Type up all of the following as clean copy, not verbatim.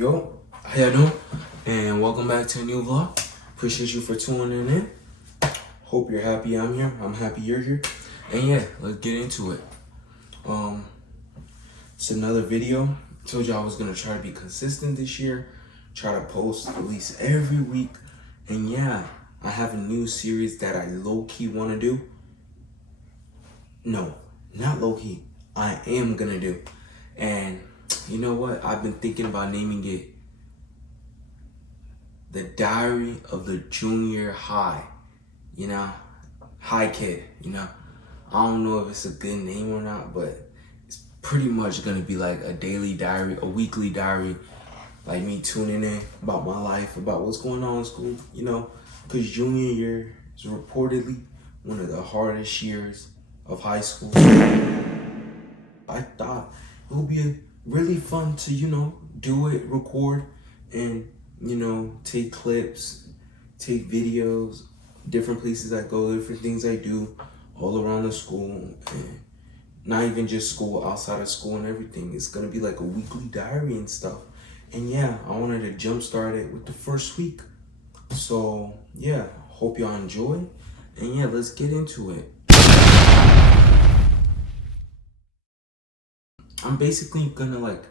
Yo, how y'all doing? And welcome back to a new vlog. Appreciate you for tuning in. Hope you're happy I'm here. I'm happy you're here. And yeah, let's get into it. It's another video. Told you I was gonna try to be consistent this year. Try to post at least every week. And yeah, I have a new series that I low-key wanna do. No, not low-key. I am gonna do. And you know what? I've been thinking about naming it The Diary of the Junior High. You know, high kid, you know. I don't know if it's a good name or not, but it's pretty much gonna be like a daily diary, a weekly diary, like me tuning in about my life, about what's going on in school, you know, because junior year is reportedly one of the hardest years of high school. I thought it would be really fun to, you know, do it, record, and, you know, take clips, take videos, different places I go, different things I do all around the school, and not even just school, outside of school and everything. It's gonna be like a weekly diary and stuff. And yeah, I wanted to jumpstart it with the first week. So yeah, hope y'all enjoy. And yeah, let's get into it. I'm basically gonna like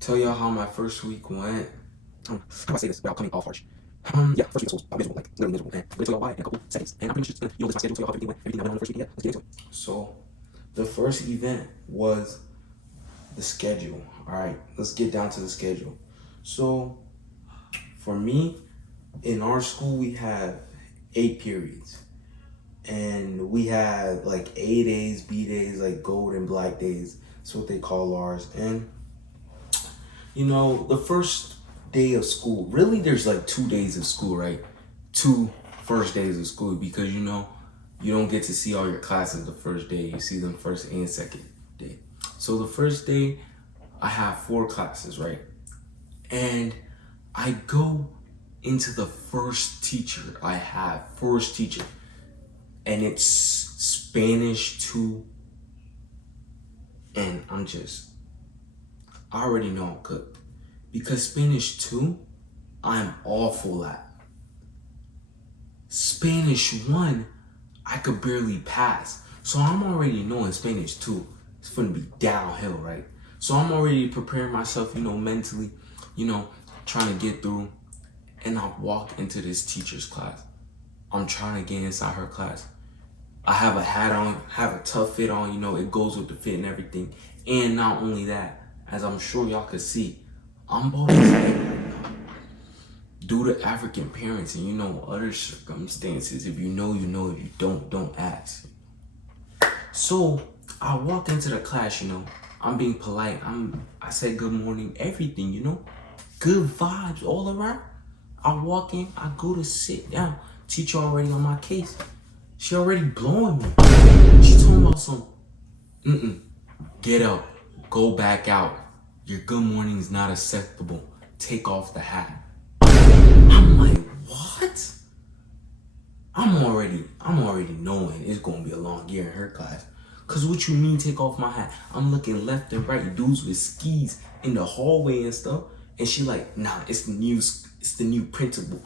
tell y'all how my first week went. How do I say this without coming off harsh? Yeah, first week was miserable, like literally miserable. And I'm gonna tell y'all why in a couple seconds. And I'm pretty much just gonna, you know, list my schedule, tell y'all how everything that went on the first week. Yeah, let's get into it. So, the first event was the schedule. All right, let's get down to the schedule. So, for me, in our school, we have 8 periods. And we had like A days, B days, like gold and black days. That's what they call ours. And you know, the first day of school, really there's like 2 days of school, right? 2 first days of school, because you know, you don't get to see all your classes the first day. You see them first and second day. So the first day, I have 4 classes, right? And I go into the first teacher I have, first teacher. And it's Spanish 2. And I already know I'm cooked. Because Spanish 2, I'm awful at. Spanish 1, I could barely pass. So I'm already knowing Spanish 2, it's gonna be downhill, right? So I'm already preparing myself, you know, mentally, you know, trying to get through. And I walk into this teacher's class. I'm trying to get inside her class. I have a hat on, have a tough fit on, you know, it goes with the fit and everything. And not only that, as I'm sure y'all could see, I'm bald as heck right now. Due to African parents and, you know, other circumstances, if you know, you know. If you don't ask. So I walk into the class, you know, I'm being polite. I said good morning, everything, you know, good vibes all around. I walk in, I go to sit down. Teacher already on my case. She already blowing me. She talking about some, get up, go back out. Your good morning is not acceptable. Take off the hat. I'm like, what? I'm already knowing it's gonna be a long year in her class. Cause what you mean take off my hat? I'm looking left and right, dudes with skis in the hallway and stuff. And she like, nah, it's the new principal.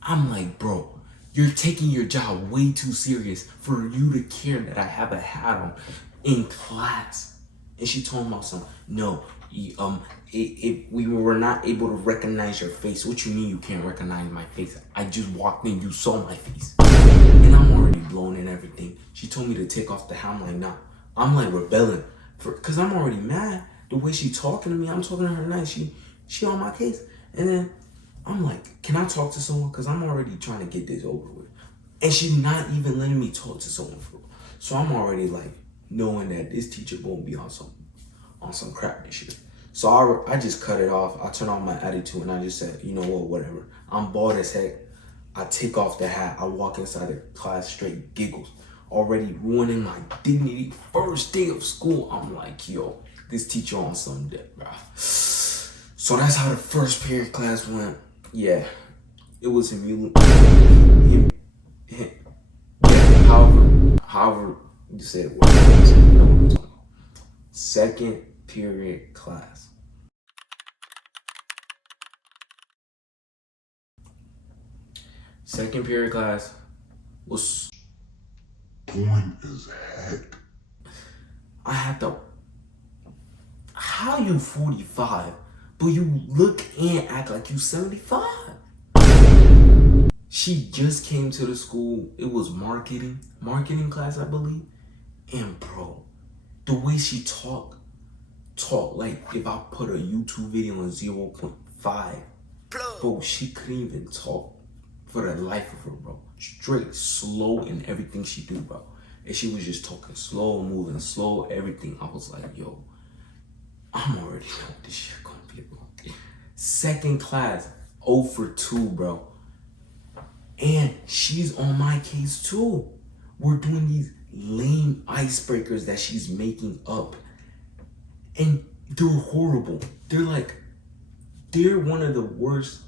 I'm like, bro, you're taking your job way too serious for you to care that I have a hat on in class. And she told me about something. No, we were not able to recognize your face. What you mean you can't recognize my face? I just walked in, you saw my face. And I'm already blown and everything. She told me to take off the hat. I'm like, nah. I'm like rebelling. Cause I'm already mad. The way she talking to me, I'm talking to her nice. She on my case. And then I'm like, can I talk to someone? Cause I'm already trying to get this over with. And she's not even letting me talk to someone for real. So I'm already like knowing that this teacher won't be on some crap this year. So I just cut it off. I turned off my attitude and I just said, you know what, whatever. I'm bald as heck. I take off the hat. I walk inside the class straight giggles. Already ruining my dignity. First day of school. I'm like, yo, this teacher on some debt, bro. So that's how the first period class went. Yeah, it was him. However you said it was. Second period class. Second period class was boring as heck. I had to. How you 45, but you look and act like you 75? She just came to the school. It was marketing class, I believe. And bro, the way she talk like if I put a YouTube video on 0.5, bro, she couldn't even talk for the life of her, bro. Straight slow in everything she do, bro. And she was just talking slow, moving slow, everything. I was like, yo, I'm already know what this shit gonna be, bro. Second class, 0 for 2, bro. And she's on my case too. We're doing these lame icebreakers that she's making up. And they're horrible. They're one of the worst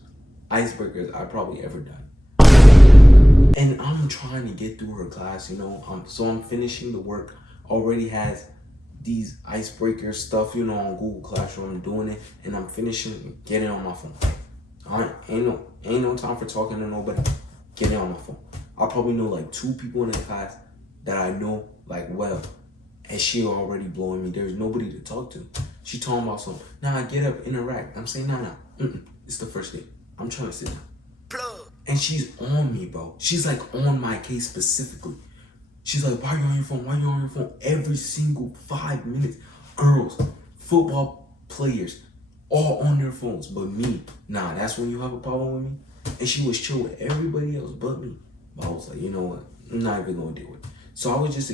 icebreakers I've probably ever done. And I'm trying to get through her class, you know. So I'm finishing the work. Already has these icebreaker stuff, you know, on Google Classroom. I'm doing it, and I'm finishing, getting on my phone. Ain't no time for talking to nobody. Getting on my phone. I probably know like 2 people in the class that I know like well, and she already blowing me. There's nobody to talk to. She talking about something. Nah, get up, interact. I'm saying nah. It's the first day. I'm trying to sit down. And she's on me, bro. She's like on my case specifically. She's like, why are you on your phone? Why are you on your phone? Every single 5 minutes. Girls, football players, all on their phones. But me, nah, that's when you have a problem with me. And she was chill with everybody else but me. But I was like, you know what? I'm not even gonna deal with it. So I was just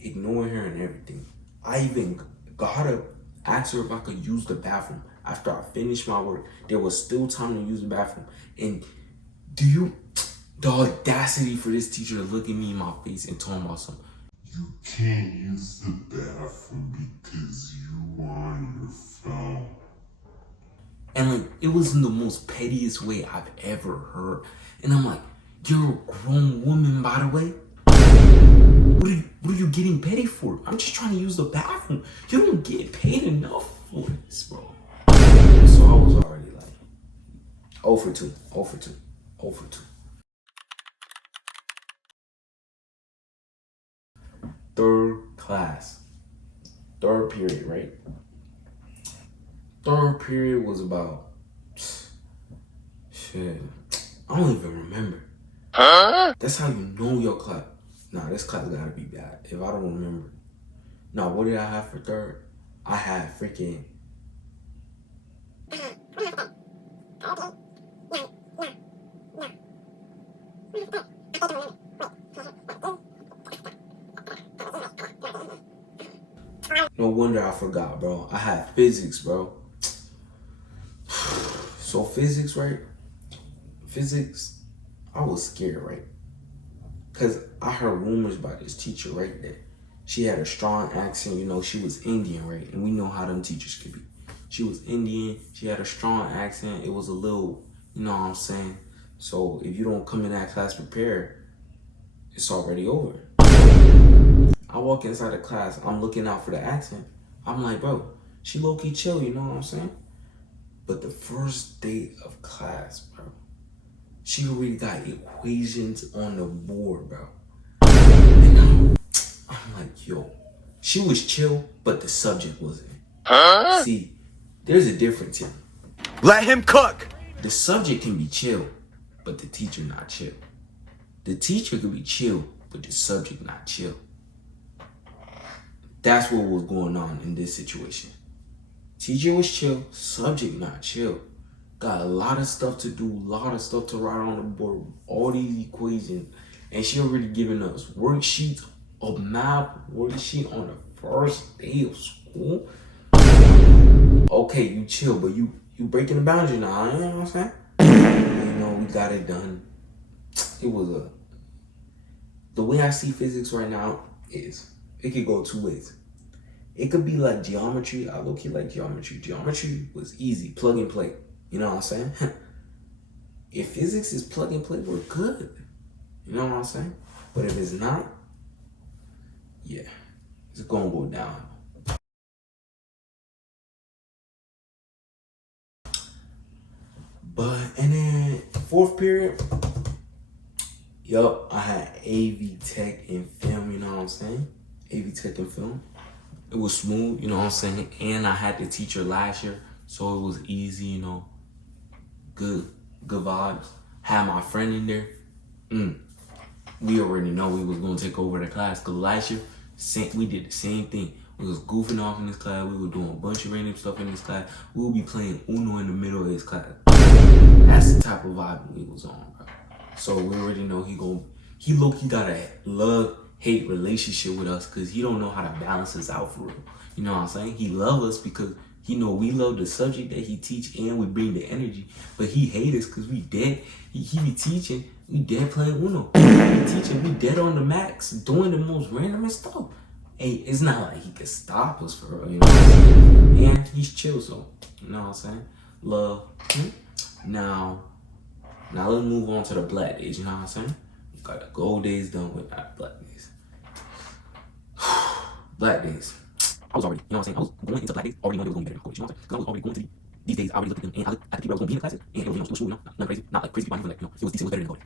ignoring her and everything. I even got up, asked her if I could use the bathroom. After I finished my work, there was still time to use the bathroom. And the audacity for this teacher to look at me in my face and talk about something. You can't use the bathroom because you are on your phone. And like, it was in the most pettiest way I've ever heard. And I'm like, you're a grown woman, by the way. What are you getting petty for? I'm just trying to use the bathroom. You don't get paid enough for this, bro. So I was already like, 0 for 2, 0 for 2, 0 for 2. Third class. Third period, right? Third period was about, shit, I don't even remember. That's how you know your class. Nah, this class gotta be bad if I don't remember. Nah, what did I have for third? I had freaking. No wonder I forgot, bro. I had physics, bro. So physics, right? Physics, I was scared, right? Because I heard rumors about this teacher, right? That she had a strong accent. You know, she was Indian, right? And we know how them teachers could be. She was Indian. She had a strong accent. It was a little, you know what I'm saying? So if you don't come in that class prepared, it's already over. I walk inside the class. I'm looking out for the accent. I'm like, bro, she low-key chill, you know what I'm saying? But the first day of class, bro, she already got equations on the board, bro. And I'm like, yo, she was chill, but the subject wasn't. See, there's a difference here. Let him cook. The subject can be chill, but the teacher not chill. The teacher could be chill, but the subject not chill. That's what was going on in this situation. Teacher was chill, subject not chill. Got a lot of stuff to do, a lot of stuff to write on the board, all these equations. And she already given us worksheets, a math worksheet on the first day of school. Okay, you chill, but you breaking the boundary now, you know what I'm saying? You know, we got it done. It was the way I see physics right now is, it could go 2 ways. It could be like geometry. I low-key like geometry. Geometry was easy, plug and play. You know what I'm saying? If physics is plug and play, we're good. You know what I'm saying? But if it's not, yeah, it's gonna go down. And then fourth period, Yup, I had AV Tech and film, you know what I'm saying? AV Tech and film. It was smooth, you know what I'm saying? And I had the teacher last year, so it was easy, you know. Good vibes. Had my friend in there. We already know we was gonna take over the class, cause last year we did the same thing. We was goofing off in this class. We were doing a bunch of random stuff in this class. We would be playing Uno in the middle of this class. That's the type of vibe we was on, bro. So we already know he low-key got a love-hate relationship with us, cause he don't know how to balance us out for real. You know what I'm saying? He love us because he know we love the subject that he teach and we bring the energy. But he hate us cause we dead. He be teaching, we dead playing Uno. He be teaching, we dead on the max, doing the most random stuff. Hey, it's not like he can stop us for real, you know what I'm saying? And he's chill, so you know what I'm saying? Love. Now let's move on to the black days, you know what I'm saying? Got the gold days done with that black days. Black days. I was already, you know what I'm saying? I was going into black days already knowing it was going to be better than college, you know what I'm saying? Because I was already going to these days, I already looked at them and I looked at the people I was going to be in the classes and it was, you know, it was cool, you know, not crazy, not like crazy people, like, you know, it was decent, it was better than college.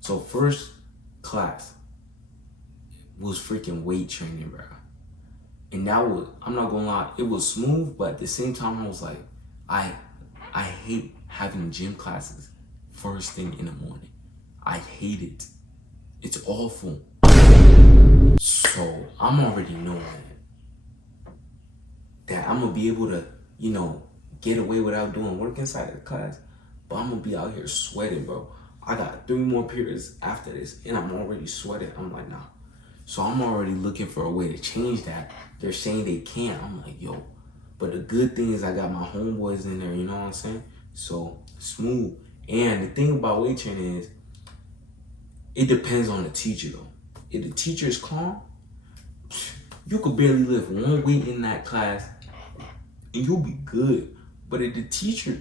So first class was freaking weight training, bro. And that was, I'm not gonna lie, it was smooth, but at the same time I was like, I hate having gym classes first thing in the morning. I hate it. It's awful. So I'm already knowing that I'm gonna be able to, you know, get away without doing work inside of the class, but I'm gonna be out here sweating, bro. I got 3 more periods after this and I'm already sweating. I'm like, nah. So I'm already looking for a way to change that. They're saying they can't. I'm like, yo. But the good thing is I got my homeboys in there, you know what I'm saying? So smooth. And the thing about weight training is it depends on the teacher though. If the teacher is calm, you could barely lift one weight in that class and you'll be good. But if the teacher,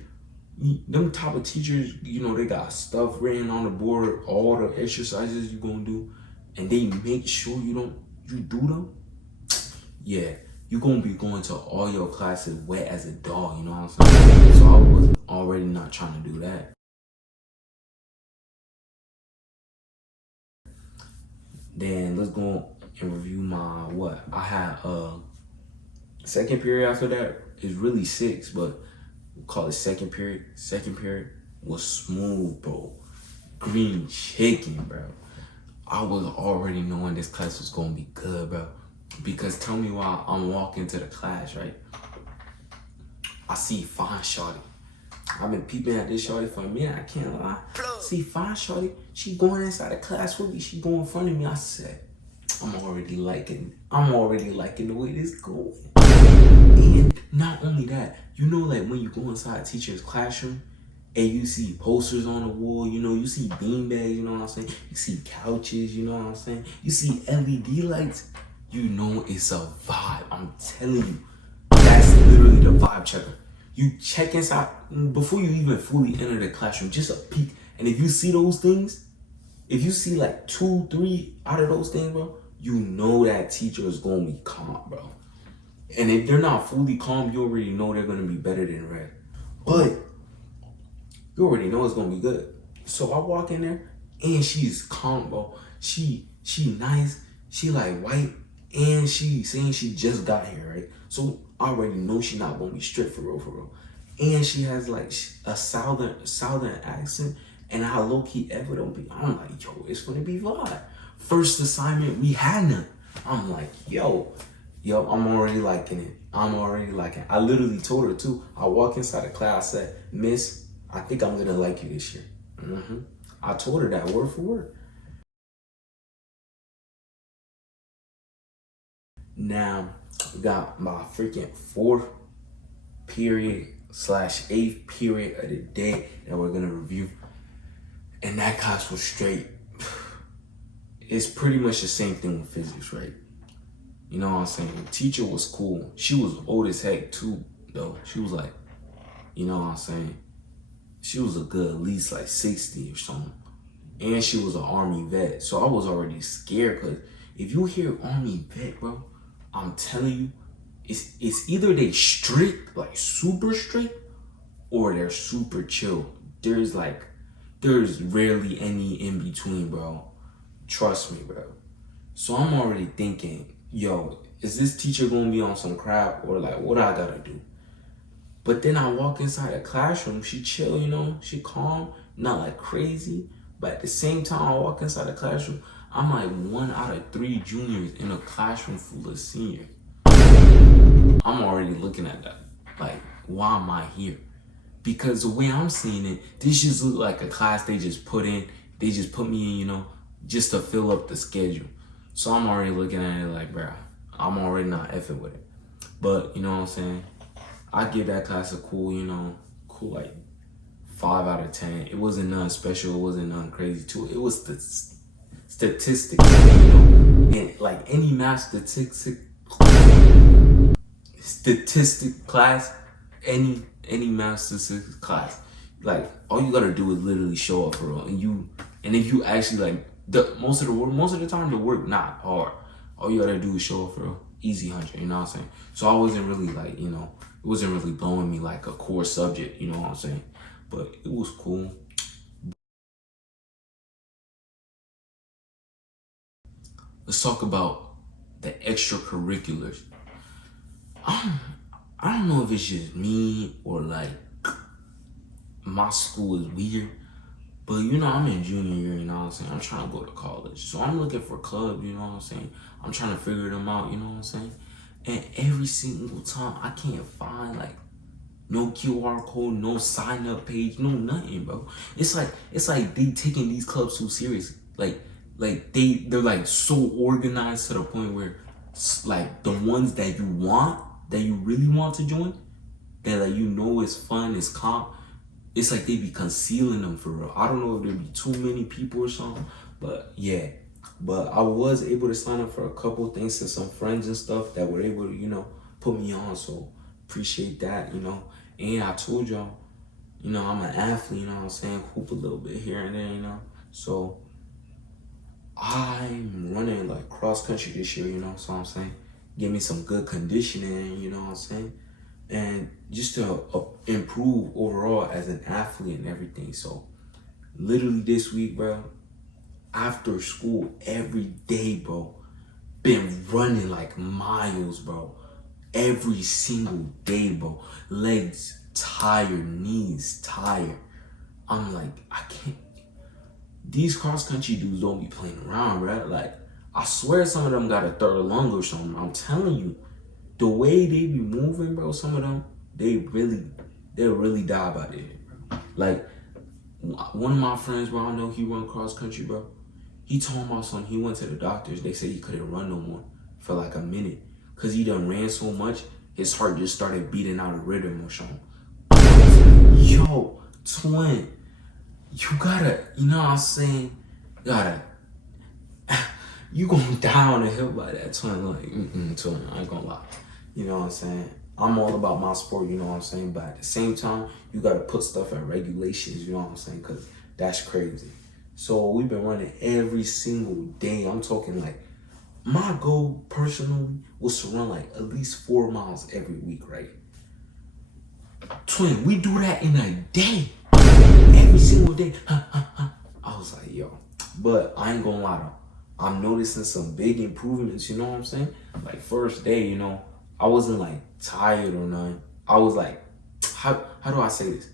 them type of teachers, you know, they got stuff written on the board, all the exercises you're gonna do, and they make sure you do them, yeah, you're gonna be going to all your classes wet as a dog, you know what I'm saying? So I was already not trying to do that. Then let's go and review my what? I had second period after that is really 6, but we'll call it second period. Second period was smooth, bro. Green chicken, bro. I was already knowing this class was gonna be good, bro. Because tell me why I'm walking to the class, right? I see fine shorty. I've been peeping at this shorty for a minute, I can't lie. See fine shorty, she going inside the class with me, she going in front of me. I said, I'm already liking the way this going. And not only that, you know, like when you go inside a teacher's classroom and you see posters on the wall, you know, you see beanbags, you know what I'm saying? You see couches, you know what I'm saying? You see LED lights, you know it's a vibe. I'm telling you, that's literally the vibe checker. You check inside, before you even fully enter the classroom, just a peek. And if you see those things, if you see like 2, 3 out of those things, bro, you know that teacher is gonna be calm, bro. And if they're not fully calm, you already know they're gonna be better than red. But you already know it's gonna be good. So I walk in there and she's calm, bro. She nice, she like white, and she saying she just got here, right? So I already know she not gonna be strict for real. And she has like a southern accent, and how low key ever don't be. I'm like, yo, it's gonna be vibe. First assignment, we had none. I'm like, yo, I'm already liking it. I literally told her too. I walk inside the class, I said, Miss, I think I'm gonna like you this year. I told her that word for word. Now, we got my freaking 4th period / 8th period of the day that we're gonna review. And that class was straight. It's pretty much the same thing with physics, right? You know what I'm saying? The teacher was cool. She was old as heck too, though. She was like, you know what I'm saying? She was a good at least like 60 or something. And she was an Army vet. So I was already scared, because if you hear Army vet, bro, I'm telling you, it's either they strict, like super strict, or they're super chill. there's rarely any in between, bro. Trust me, bro. So I'm already thinking, yo, is this teacher gonna be on some crap, or like what I gotta do? But then I walk inside the classroom, she chill, you know, she calm, not like crazy. But at the same time, I walk inside the classroom, I'm like 1 out of 3 juniors in a classroom full of seniors. I'm already looking at that, like, why am I here? Because the way I'm seeing it, this just look like a class they just put in. They just put me in, you know, just to fill up the schedule. So I'm already looking at it like, bruh, I'm already not effing with it. But, you know what I'm saying? I give that class a cool, you know, cool like 5 out of 10. It wasn't nothing special. It wasn't nothing crazy too. It was the statistics, you know, and like any math statistic class, any math statistics class, like all you gotta do is literally show up for real, and if you actually like most of the time the work not hard. All you gotta do is show up for real. Easy 100, you know what I'm saying? So I wasn't really like, you know, it wasn't really blowing me like a core subject, you know what I'm saying? But it was cool. Let's talk about the extracurriculars. I don't know if it's just me or like my school is weird, but you know, I'm in junior year, you know what I'm saying? I'm trying to go to college. So I'm looking for clubs, you know what I'm saying? I'm trying to figure them out, you know what I'm saying? And every single time I can't find like no QR code, no sign up page, no nothing, bro. It's like they taking these clubs too seriously. Like they're like so organized to the point where like the ones that you really want to join, that like you know is fun, is calm, it's like they be concealing them for real. I don't know if there be too many people or something, but yeah. But I was able to sign up for a couple thanks to some friends and stuff that were able to, you know, put me on. So appreciate that, you know. And I told y'all, you know, I'm an athlete, you know what I'm saying? Hoop a little bit here and there, you know. So I'm running like cross country this year, you know, so I'm saying, give me some good conditioning, you know what I'm saying, and just to improve overall as an athlete and everything. So literally this week, bro, after school every day, bro, been running like miles, bro, every single day, bro. Legs tired, knees tired. I'm like, I can't. These cross country dudes don't be playing around, bro. Like, I swear some of them got a third lung or something. I'm telling you, the way they be moving, bro, some of them, they'll really die by there, bro. Like, one of my friends, bro, I know he run cross country, bro. He told me about something. He went to the doctors. They said he couldn't run no more for like a minute. Cause he done ran so much, his heart just started beating out of rhythm or something. Yo, twin, you gotta, you know what I'm saying? You gonna die on the hill by that, twin. Like, twin, I ain't gonna lie. You know what I'm saying? I'm all about my sport, you know what I'm saying? But at the same time, you gotta put stuff in regulations, you know what I'm saying? Cause that's crazy. So we've been running every single day. I'm talking like, my goal personally was to run like at least 4 miles every week, right? Twin, we do that in a day. Every single day. I was like, yo. But I ain't gonna lie though. I'm noticing some big improvements, you know what I'm saying? Like first day, you know, I wasn't like tired or nothing. I was like, how do I say this?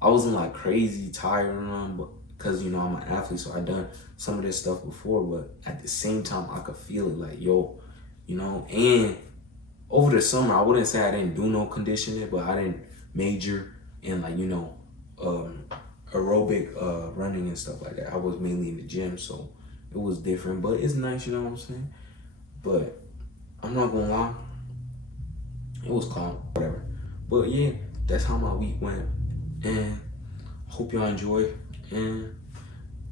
I wasn't like crazy tired or nothing, but because, you know, I'm an athlete, so I done some of this stuff before, but at the same time, I could feel it like, yo, you know, and over the summer, I wouldn't say I didn't do no conditioning, but I didn't major in like, you know, aerobic running and stuff like that. I was mainly in the gym, so it was different, but it's nice, you know what I'm saying? But I'm not gonna lie, it was calm, whatever. But yeah, that's how my week went, and hope y'all enjoyed. And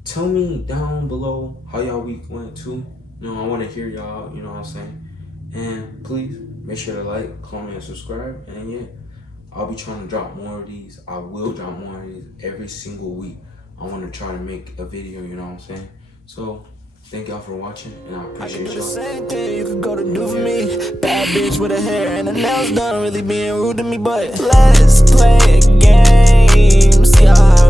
tell me down below how y'all week went too. You know, I want to hear y'all, you know what I'm saying? And please make sure to like, comment, and subscribe. And yeah, I'll be trying to drop more of these. I will drop more of these every single week. I want to try to make a video, you know what I'm saying? So thank y'all for watching, and I appreciate y'all. The same thing you could go to do for me. Bad bitch with her hair and her nails done, really being rude to me, but let's play a game. yeah.